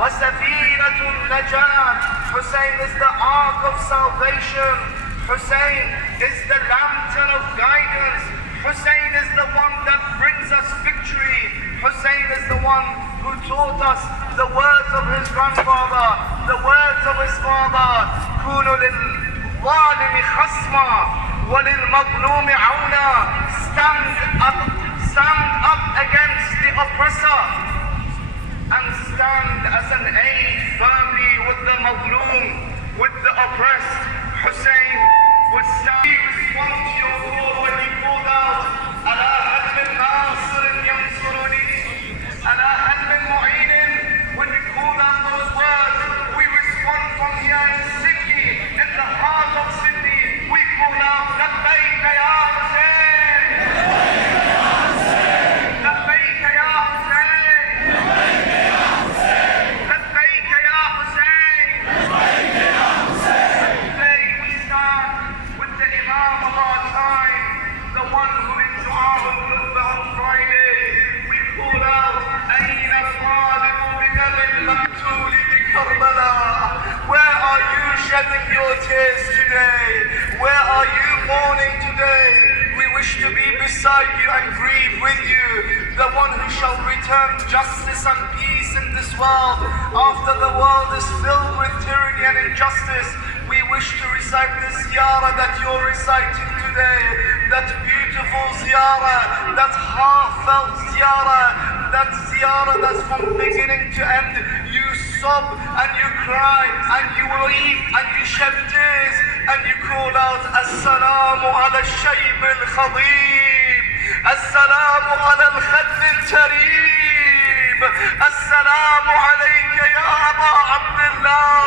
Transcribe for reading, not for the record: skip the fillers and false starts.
وسفينة النجاة. Hussein is the ark of salvation. Hussein is the lantern of guidance. Hussein is the one that brings us victory. Hussein is the one who taught us the words of his grandfather, the words of his father. كونوا للظالم خصما وللمظلوم عونا. Stand up against the oppressor and stand as an aid firmly with the mazloom, with the oppressed. Hussein would stand. He respond to your call when you called out, ألا هل من ناصر ينصرني؟ ألا هل من معين? When you called out those words, we respond from here in Sydney, in the heart of Sydney. We call out, لبيك يا حسين. لبيك يا حسين. لبيك يا حسين. لبيك يا حسين. Today we stand with the Imam of our time, the one who in Dua al-Qurba on Friday, we call out, أين الصادق بدم المقتول بكربلاء? Where are you shedding your tears today? Where are you mourning today? We wish to be beside you and grieve with you, the one who shall return justice and peace in this world after the world is filled with tyranny and injustice. We wish to recite this ziyarah that you're reciting today, that beautiful ziyarah, that heartfelt ziyarah, that ziyarah that's from beginning to end. You sob and you cry and you weep and you shed tears and you call out, As-salamu ala al-shayb al-khadib, As-salamu ala al-khad al-tarib, As-salamu alayka ya Aba Abdullah.